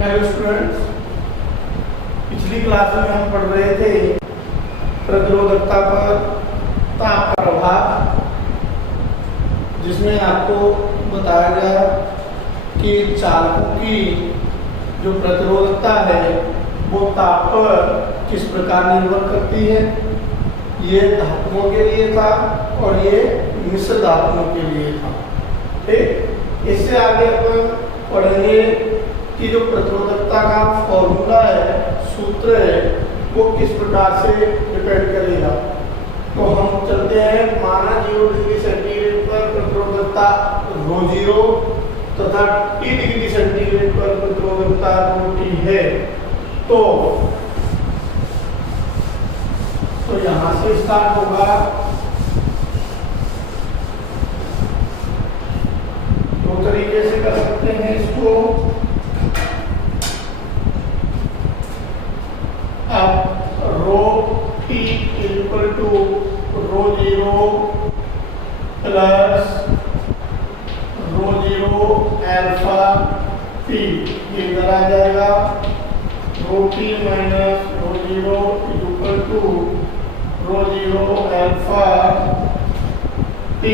Hello students, पिछली class में हम पढ़ रहे थे प्रतिरोधकता पर ताप का प्रभाव, जिसमें आपको बताया गया कि चालकों की जो प्रतिरोधकता है वो ताप पर किस प्रकार निर्भर करती है। ये धातुओं के लिए था और ये मिश्र धातुओं के लिए था। ठीक, इससे आगे अपन पढ़ेंगे कि जो प्रतिरोधकता का फॉर्मूला है, सूत्र है, वो किस प्रकार से डिपेंड करेगा। तो हम चलते हैं, माना 0 डिग्री सेंटीग्रेड पर प्रतिरोधकता ρ0 तथा T डिग्री सेंटीग्रेड पर प्रतिरोधकता ρT है। तो यहाँ से स्टार्ट होगा। दो तरीके से कर सकते हैं इसको। अब ρT equal to ρ0 plus ρ0 alpha T, ये इधर आ जाएगा। ρT minus ρ0 equal to ρ0 alpha T,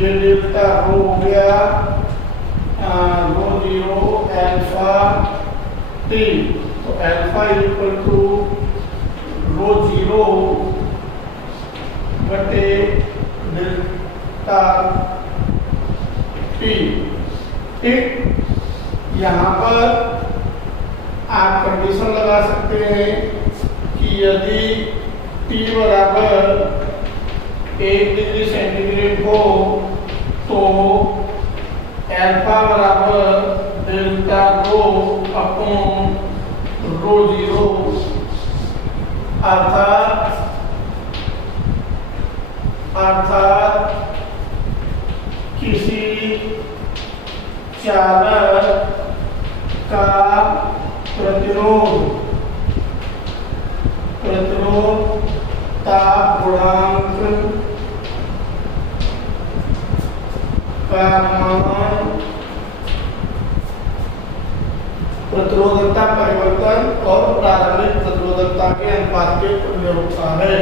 ये डेल्टा रो हो गया ρ0 अल्फा T। तो अल्फा इक्वल टू ρ0 बटे डेल्टा T। ठीक, यहाँ पर आप कंडीशन लगा सकते हैं कि यदि T बराबर 1 डिग्री सेंटीग्रेड हो तो अल्फा बराबर डेल्टा रो अपॉन ρ0, अर्थात किसी चालक का प्रतिरोध ताप गुणांक का मान प्रतिरोधकता परिवर्तन और प्रारंभिक प्रतिरोधकता के अनुपात के तुल्य होता है।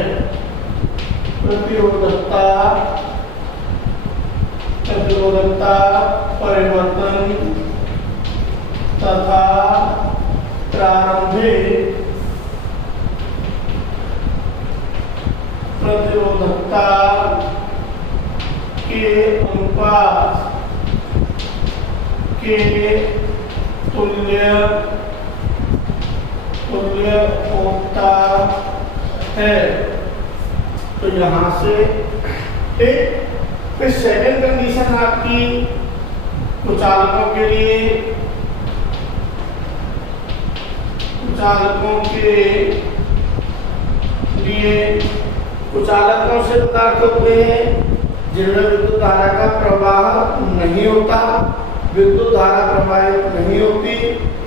प्रतिरोधकता परिवर्तन तथा प्रारंभिक प्रतिरोधकता के अनुपात के तुल्य होता है। तो यहाँ से एक फिर सेकंड कंडीशन आपकी कुचालकों के लिए, कुचालकों से पदार्थ होते हैं जिनमें विद्युत धारा का प्रवाह नहीं होता, विद्युत धारा प्रवाहित नहीं होती।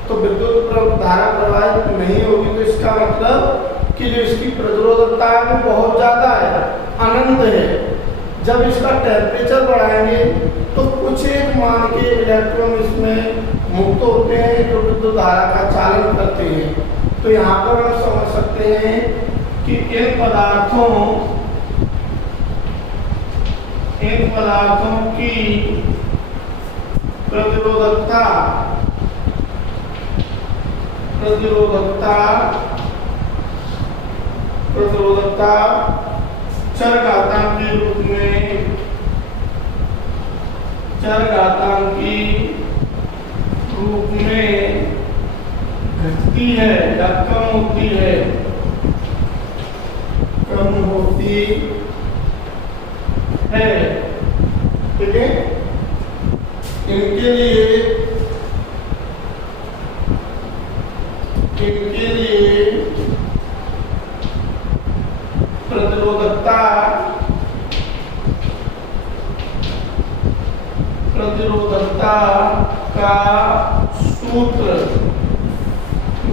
तो विद्युत धारा प्रवाहित नहीं होगी तो इसका मतलब कि जो इसकी प्रतिरोधकता है वो बहुत ज्यादा है, अनंत है। जब इसका टेम्परेचर बढ़ाएंगे तो कुछ एक मान के इलेक्ट्रॉन इसमें मुक्त होते हैं जो विद्युत धारा का चालन करते हैं। तो यहाँ पर हम समझ सकते हैं कि इन पदार्थों की प्रतिरोधकता चरघातांकी रूप में घटती है या कम होती है, ठीक है। इनके लिए प्रतिरोधकता का सूत्र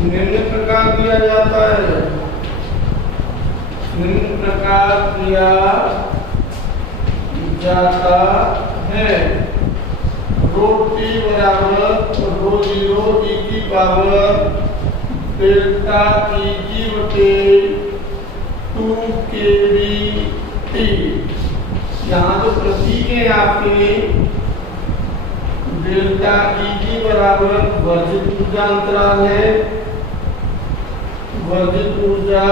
निम्न प्रकार दिया जाता है। निम्न प्रकार दिया जाता है। रो टी बराबर रो जीरो ई की पावर डेल्टा Eg बटे 2kBT। यहाँ जो प्रतीक है आपके डेल्टा Eg बराबर वर्जित ऊर्जा अंतराल है, वर्जित ऊर्जा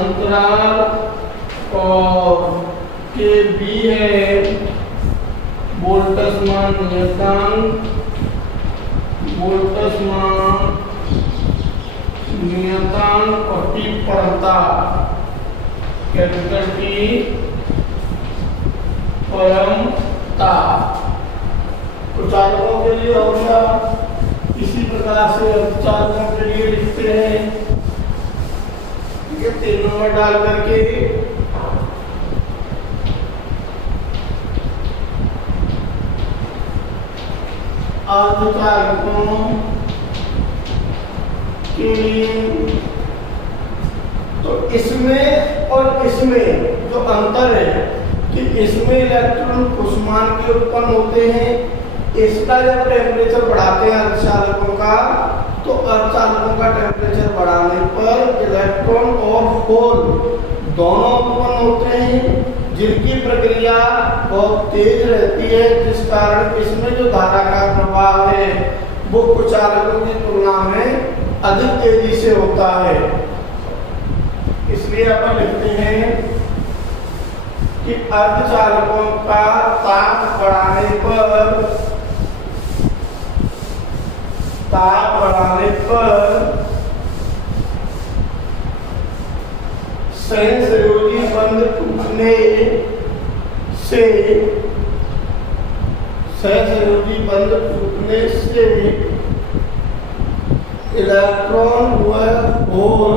अंतराल, और Kb है बोल्ट्जमान नियतांक, बोल्ट्जमान नियतांक, और T परमता, कैपिटल T परमता। तो चालकों के लिए होगा इसी प्रकार से चालकों के लिए लिखते हैं, ये 3 नंबर डाल करके अर्धचालकों के लिए। तो इसमें और इसमें जो अंतर है कि इसमें इलेक्ट्रॉन कुसुमान के उत्पन्न होते हैं, इसका जब टेम्परेचर बढ़ाते हैं अर्धचालकों का, तो अर्धचालकों का टेम्परेचर बढ़ाने पर इलेक्ट्रॉन और होल दोनों उत्पन्न होते हैं, जिनकी प्रक्रिया बहुत तेज रहती है, जिस कारण इसमें जो धारा का प्रवाह है वो कुचालकों की तुलना में अधिक तेजी से होता है। इसलिए अपन लिखते हैं कि अर्धचालकों का ताप बढ़ाने पर सहसंयोजी बंध टूटने से इलेक्ट्रॉन व होल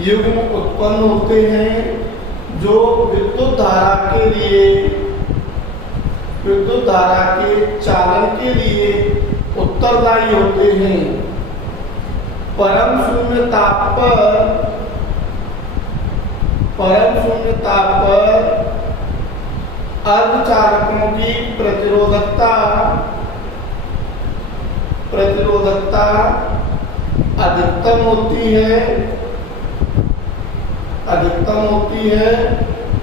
युग्म उत्पन्न होते हैं, जो विद्युत धारा के चालन के लिए उत्तरदायी होते हैं। परम शून्य ताप पर अर्धचालकों की प्रतिरोधकता अधिकतम होती है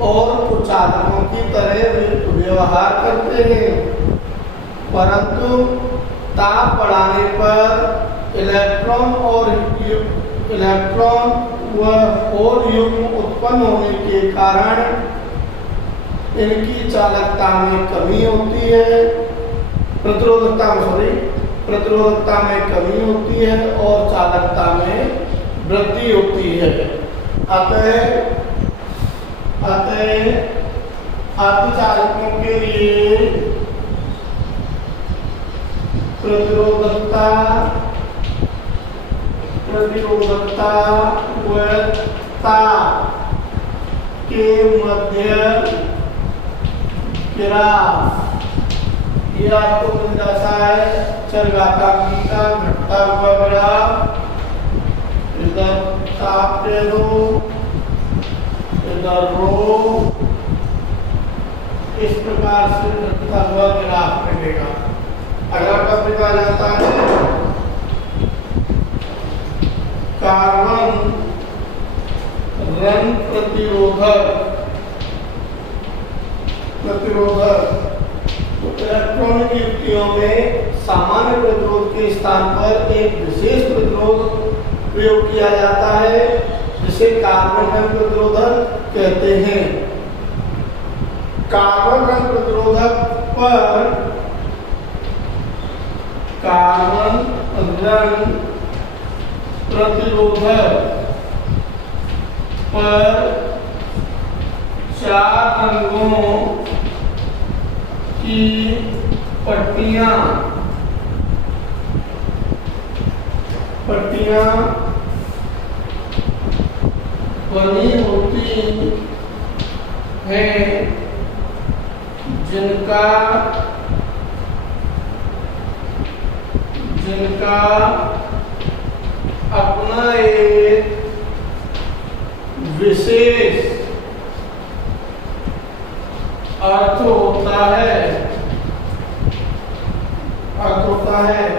और कुचालकों की तरह व्यवहार करते हैं, परंतु ताप बढ़ाने पर इलेक्ट्रॉन व होल युग्म उत्पन्न होने के कारण इनकी चालकता में कमी होती है, प्रतिरोधकता में कमी होती है और चालकता में वृद्धि होती है। अतः अर्धचालकों के लिए प्रतिरोधकता व ताप के मध्य ग्राफ, ये आपको मिल जाता है चरघातांकी का घटता हुआ ग्राफ। इधर ताप दे दो, इधर रो, इस प्रकार से घटता हुआ ग्राफ मिलेगा। अगला टॉपिक आ जाता है कार्बन रन प्रतिरोधक। तो इलेक्ट्रॉनिक युक्तियों में सामान्य प्रतिरोध के स्थान पर एक विशेष प्रतिरोध प्रयोग किया जाता है, जिसे कार्बन रन प्रतिरोधक कहते हैं। कार्बन रन प्रतिरोधक पर चार रंगों की पट्टियां बनी होती हैं, जिनका अपना एक विशेष अर्थ होता है। होता है।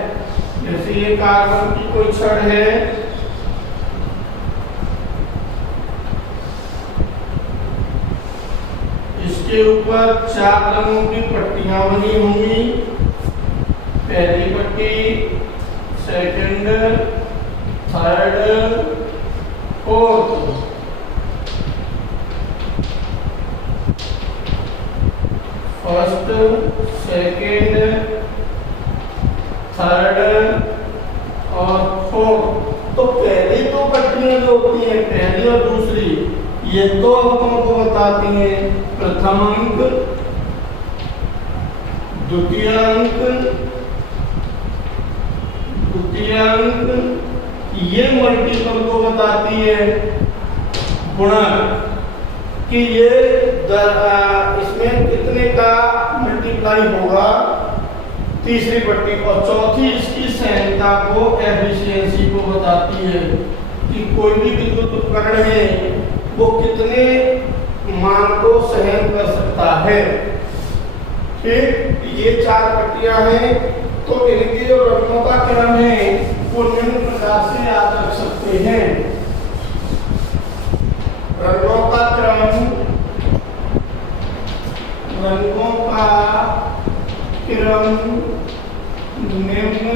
जैसे ये कार्बन की कोई छड़ है, इसके ऊपर 4 रंगों की पट्टियां बनी होंगी। पहली पट्टी, second, third, fourth. First, second, third और फोर्थ। तो पहली दो पट्टियां जो होती हैं, पहली और दूसरी, ये दो अंकों को बताती हैं। प्रथम अंक, द्वितीय अंक, तृतीय अंक। ये मल्टीपल को बताती है गुणक, कि ये इसमें कितने का मल्टीप्लाई होगा, तीसरी पट्टी। और चौथी इसकी सहनता को, एफिशिएंसी को बताती है कि कोई भी विद्युत उपकरण है वो कितने मान को सहन कर सकता है। ठीक, ये 4 पट्टियां हैं। तो इनके जो रंगों का क्रम है वो निम्न प्रकार से याद रख सकते हैं। रंगों का क्रम, रंगों का क्रम निम्न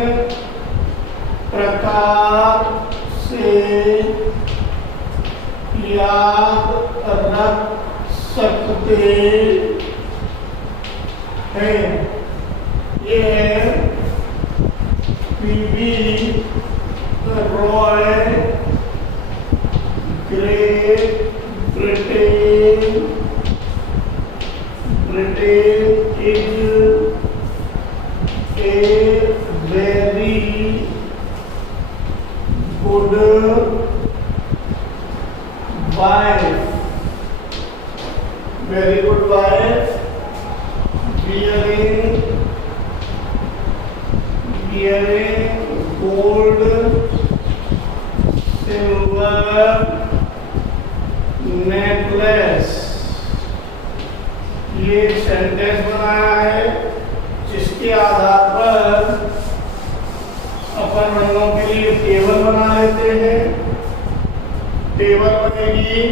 प्रकार से याद रख सकते हैं। ये है PV Roy, great Britain is a very good wife, very good wife, wearing gold, silver necklace। ये एक सेंटेंस बनाया है जिसके आधार पर अपन रंगों के लिए टेबल बना लेते हैं। टेबल बनेगी,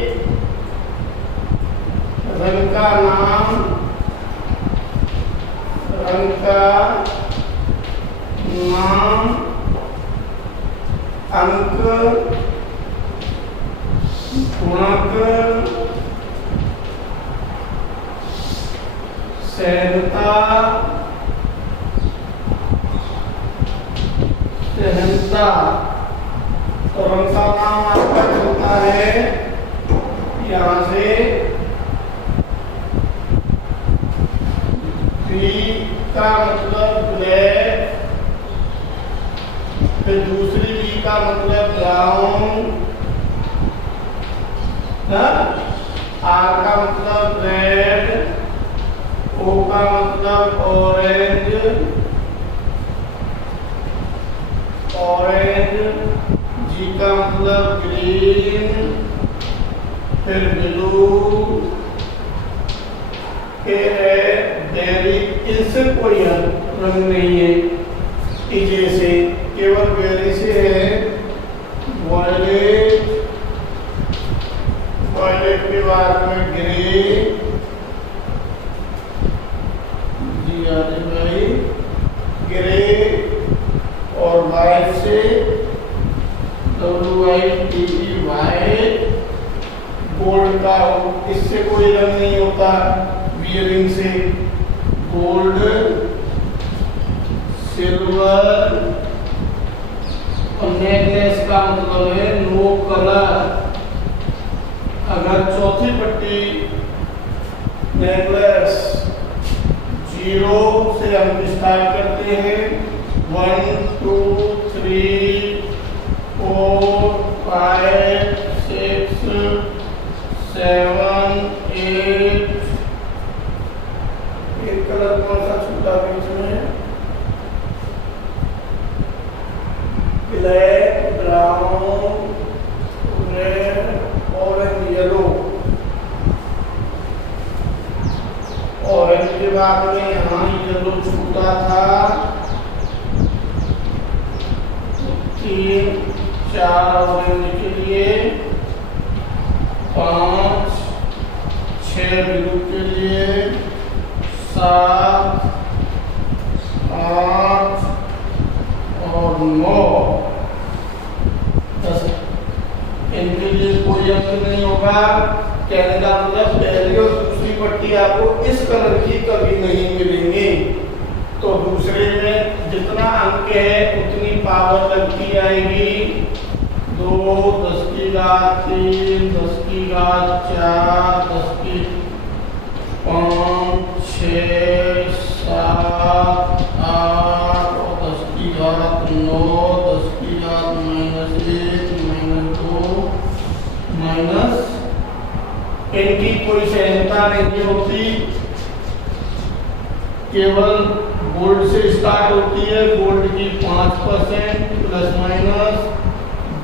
रंग का नाम, रंग का नाम, अंक, गुणक, सहनता, तो रंग का नाम आपका होता है यहाँ से बी का मतलब ब्लैक, फिर दूसरी बी का मतलब ब्राउन, आर का मतलब रेड, ओ का मतलब ऑरेंज, जी का मतलब ग्रीन, फिर ब्लू, डेरी। इससे कोई रंग नहीं है, जैसे केवल बेरी से है वॉयलेट, वॉयलेट के बाद में ग्रे, भाई ग्रे, और वाइट से WITE वाइट, गोल्ड का, इससे कोई रंग नहीं होता। बियरिंग से गोल्ड, सिल्वर, और नेकलेस का मतलब है नो कलर। अगर चौथी पट्टी नेकलेस 0 से हम स्टार्ट करते हैं, 1 2 3 4 5 6 7 8। एक कलर कौन सा छूटा बीच में? Black, brown, red, orange, yellow. Orange के बाद में यहाँ येलो छूटा था, 3 4 ऑरेंज के लिए, 5 6 ब्लू के लिए, 7 8 और 9 10। इनके लिए कोई अंक नहीं होगा। कहने का मतलब पहली और दूसरी पट्टी आपको इस कलर की कभी नहीं मिलेंगी। तो दूसरे में जितना अंक है उतनी पावर लगती आएगी। 2 10 की घात 3 10 की घात 4 10 की 5 6 7 8 और 10 की घात 9 10 की घात -1 -2 माइनस। इनकी कोई सहनता नहीं होती, केवल गोल्ड से स्टार्ट होती है। गोल्ड की 5% ±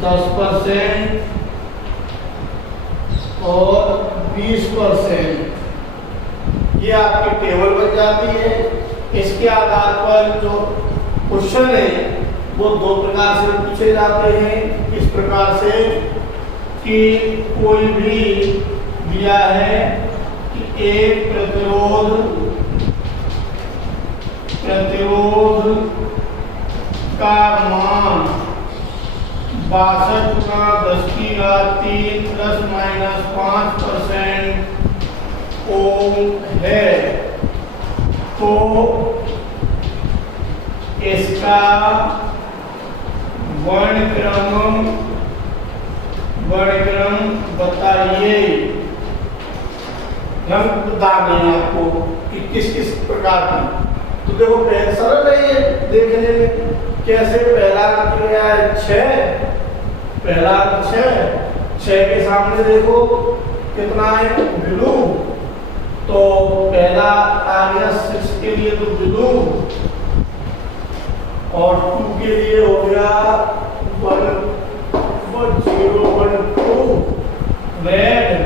10% और 20%। ये आपकी टेबल बन जाती है। इसके आधार पर जो क्वेश्चन है वो 2 प्रकार से पूछे जाते हैं। इस प्रकार से कि कोई भी दिया है कि एक प्रतिरोध का मान 62 का 10 की घात 3 ± 5% ओम है, तो इसका वर्णक्रम बताइए। हम बता दें आपको कि किस किस प्रकार की। तो देखो सरल है ये देखने में। कैसे? पहला अंक लिया है 6, पहला अंक 6 के सामने देखो कितना है ब्लू, तो पहला आ गया 6 के लिए तो ब्लू, और 2 के लिए हो गया 1 0 1 2 रेड,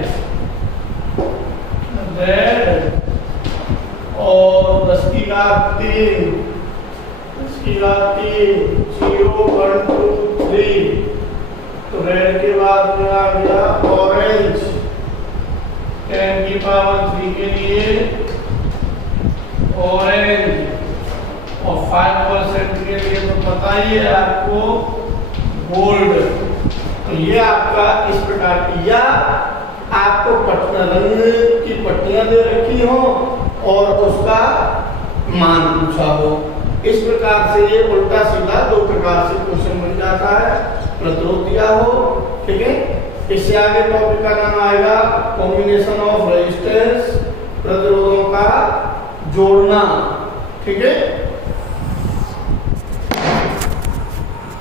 और 10 की घात 3 0 1 2 3। तो रेड के बाद में आ गया ऑरेंज 10 की पावर 3 के लिए ऑरेंज, और 5% के लिए तो बताइए आपको गोल्ड। तो ये आपका इस प्रकार की, या आपको रंग की पट्टियां दे रखी हो और उसका मान पूछा हो। इस प्रकार से ये उल्टा सीधा 2 प्रकार से क्वेश्चन बन जाता है। प्रतिरोध दिया हो, ठीक है। इससे आगे टॉपिक का नाम आएगा कॉम्बिनेशन ऑफ रेजिस्टेंस, प्रतिरोधों का जोड़ना, ठीक है।